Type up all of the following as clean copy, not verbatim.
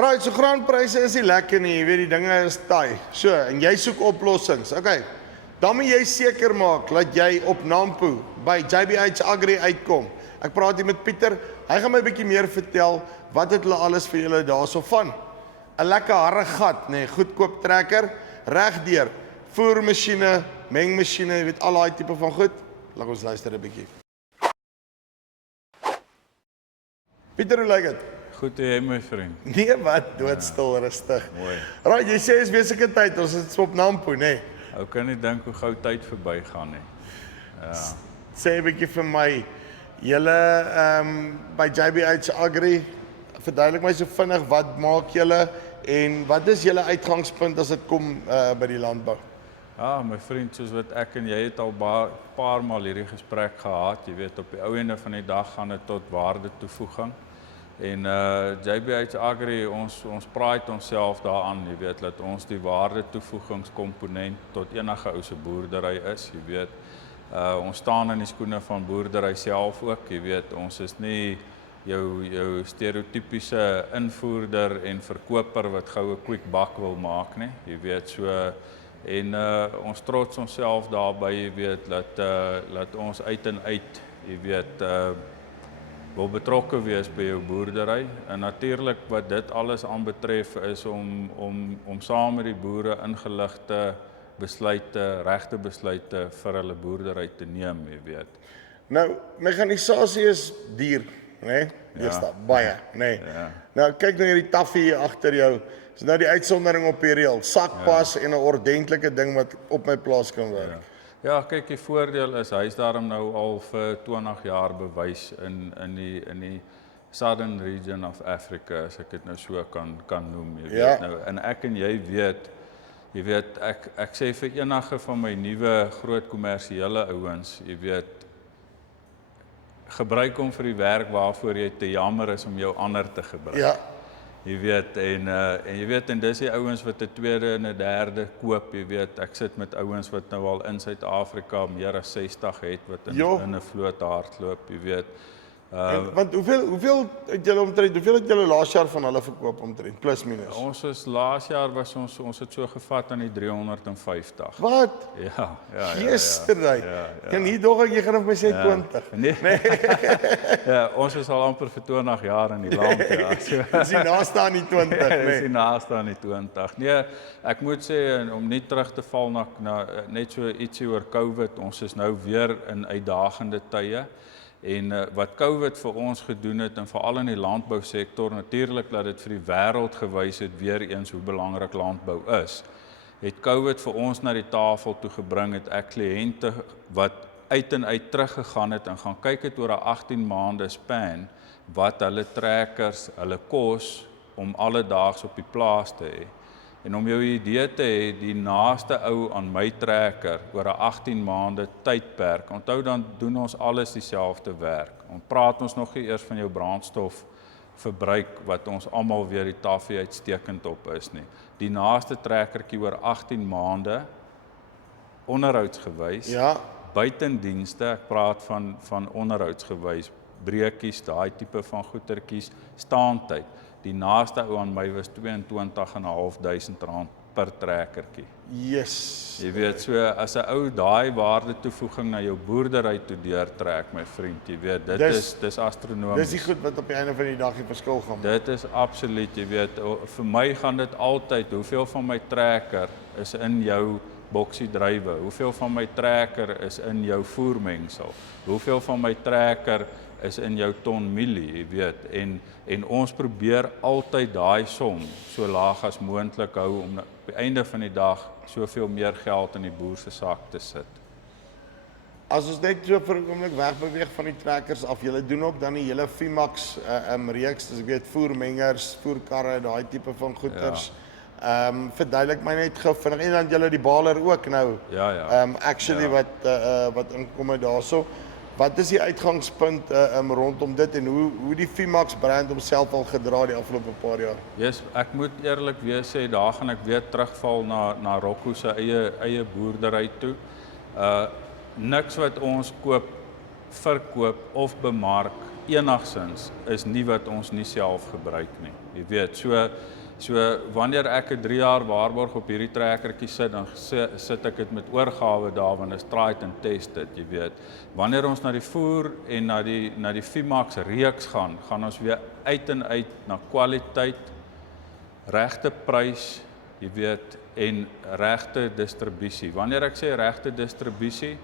Right, so graanpryse is nie lekker nie, jy weet die dinge is taai. So, en jy soek oplossings. Okay. Dan moet jy seker maak dat jy op Nampo by JBH Agri uitkom. Ek praat hier met Pieter. Hy gaan my 'n bietjie meer vertel wat het hulle alles vir julle daarso van. 'n Lekker harde gat, nê, goedkoop trekker, regdeur, voermasjiene, mengmasjiene, jy weet al daai tipe van goed. Laat ons luister 'n bietjie. Pieter, hoe lyk dit? Goed jy my vriend. Nee, wat doodstil rustig. Mooi. Right, jy sê is besige tyd, ons is op Nampo, nê. Ou kan nie dink hoe gou tyd verbygaan nie. Ja. Sê 'n bietjie vir my, julle by JBH Agri, verduidelik my so vinnig wat maak julle en wat is julle uitgangspunt as dit kom by die landbou? Ja, my vriend, soos wat ek en jy het al paar maal hierdie gesprek gehad, jy weet op die ou ende van die dag gaan dit tot waarde toevoeging. En JBH Agri, ons praat onsself daaraan, jy weet, dat ons die waarde toevoegingskomponent tot enige ou se boerdery is, jy weet. Ons staan in die skoene van boerdery self ook, jy weet, ons is nie jou stereotypiese invoerder en verkoper wat gou 'n quick buck wil maak nie, jy weet, so en ons trots onsself daarby, jy weet, dat ons uit en uit, jy weet, wil betrokke wees by jou boerdery en natuurlik wat dit alles aanbetref is om saam met die boere ingeligte besluite, regte besluite vir hulle boerdery te neem, jy weet. Nou, mekanisasie is duur, né? Ja. Baie, né? Ja. Nou kyk nou hierdie taffie hier agter jou. Dis nou die uitsondering op die reël. Sakpas en 'n ordentlike ding wat op my plaas kan werk. Ja, kyk, die voordeel is hy's daarom nou al vir 20 jaar bewys in die Southern Region of Africa, as ek dit nou so kan noem, jy weet nou. En ek en jy weet ek sê vir enige van my nuwe groot kommersiële ouens, jy weet, gebruik hom vir die werk waarvoor jy te jammer is om jou ander te gebruik. Ja. Jy weet, en jy weet, en dis die ouens wat 'n tweede en 'n derde koop, jy weet, ek sit met ouens wat nou al in Suid-Afrika meer as 60 het, wat in 'n vloot hardloop, jy weet. Want hoeveel het julle laas jaar van hulle verkoop omtrent, plus minus? Ons is laas jaar ons het so gevat aan die 350. Wat? Ja. Gisterdag. Kan hier dog ek jy gaan op my sê 20. Nee. Ja, ons is al amper vir 20 jaar in die land, ja. So. Dis die naaste aan die 20, Dis nee. die naaste aan die 20. Nee, ek moet sê om nie terug te val na net so ietsie oor COVID, ons is nou weer in uitdagende tye. En wat COVID vir ons gedoen het, en veral in die landbousektor, natuurlik dat dit vir die wêreld gewys het weer eens hoe belangrik landbou is, het COVID vir ons na die tafel toe gebring, het ek kliënte wat uit en uit teruggegaan het en gaan kyk het oor 'n 18 maande span, wat hulle trekkers, hulle kos, om alledaags op die plaas te hê. En om jou idee te hê, die naaste ou aan my trekker oor 'n 18 maande tydperk. Onthou dan doen ons alles dieselfde werk. Ons praat ons nog nie eers van jou brandstofverbruik wat ons almal weer die taffie uitstekend op is nie. Die naaste trekkertjie oor 18 maande onderhoudsgewys. Ja. Buitendienste, ek praat van onderhoudsgewys, breekies, daai tipe van goedertjies, staantyd. Die naaste ou aan my was R22.500 per trekkertjie. Yes. Jy weet, so as 'n ou daai waarde toevoeging na jou boerdery toe deurtrek, my vriend, jy weet, dis astronomies. Dis die goed wat op die einde van die dag die verskil gaan maak. Dit is absoluut, jy weet, vir my gaan dit altyd, hoeveel van my trekker is in jou boksie drywe, hoeveel van my trekker is in jou voermengsel, hoeveel van my trekker is in jou ton mielie, jy weet, en ons probeer altyd daai som so laag as moontlik hou om op die einde van die dag soveel meer geld in die boer se sak te sit. As ons net so vir 'n oomblik wegbeweeg van die trekkers af, julle doen ook dan die hele Vimax reeks, dis ek weet voermengers, voerkarre, daai tipe van goeders. Ja. Verduidelik my net gou vinnig en dan julle die baler ook nou. Ja. Actually wat inkom daarso. Wat is die uitgangspunt rondom dit en hoe die Vimax brand homself al gedra die afgelope paar jaar? Yes, ek moet eerlik wees sê, daar gaan ek weer terugval na Rocco se eie boerdery toe. Niks wat ons koop, verkoop of bemark enigsins is nie wat ons nie self gebruik nie. Jy weet, so wanneer ek 'n 3 jaar waarborg op hierdie trekkertjie sit, dan sit ek dit met oorgawe daar wanneer is tried and tested, jy weet. Wanneer ons na die voer en na die Vimax reeks gaan ons weer uit en uit na kwaliteit, regte prys, jy weet, en regte distribusie. Wanneer ek sê regte distribusie,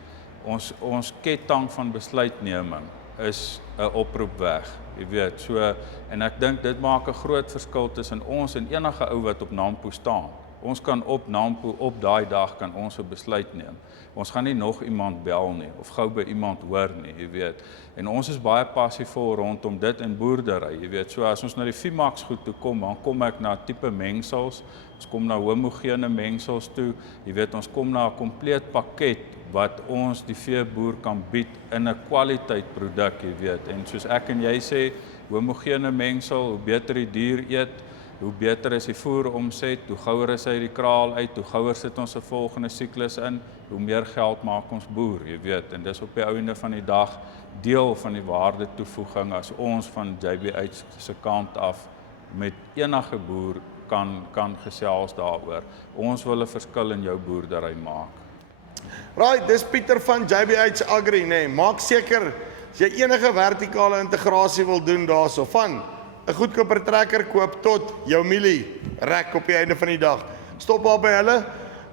ons ketting van besluitneming is 'n oproep weg, jy weet. So en ek dink dit maak 'n groot verskil tussen ons en enige ou wat op Nampo staan. Ons kan op Nampo op daai dag kan ons 'n besluit neem. Ons gaan nie nog iemand bel nie of gou by iemand hoor nie, jy weet. En ons is baie passievol rondom dit en boerdery, jy weet. So as ons na die Vimax goed toe kom, dan kom ek na tipe mengsels, ons kom na homogene mengsels toe, jy weet, ons kom na 'n kompleet pakket wat ons die veeboer kan bied in 'n kwaliteitproduk, jy weet. En soos ek en jy sê, homogene mengsel, hoe beter die dier eet, hoe beter is die voeromset, hoe gouer is hy die kraal uit, hoe gouer sit ons 'n volgende siklus in, hoe meer geld maak ons boer, jy weet. En dis op die einde van die dag deel van die waarde toevoeging as ons van JBH se kant af met enige boer kan gesels daaroor. Ons wil 'n verskil in jou boerdery maak. Right, dis Pieter van JBH Agri, nee. Maak seker as jy enige vertikale integrasie wil doen daarso, van 'n goedkoper trekker koop tot jou mielie rek op die einde van die dag. Stop daar by hulle.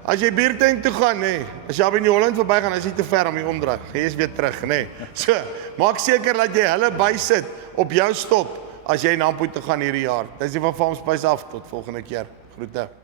As jy buurtuin toe gaan, nee, as jy by New Holland verbygaan, is jy te ver om jy omdraai. Jy is weer terug, nee. So, maak seker dat jy hulle bysit op jou stop as jy Nampo toe gaan hierdie jaar. Dis die van Farm Spice af tot volgende keer. Groete.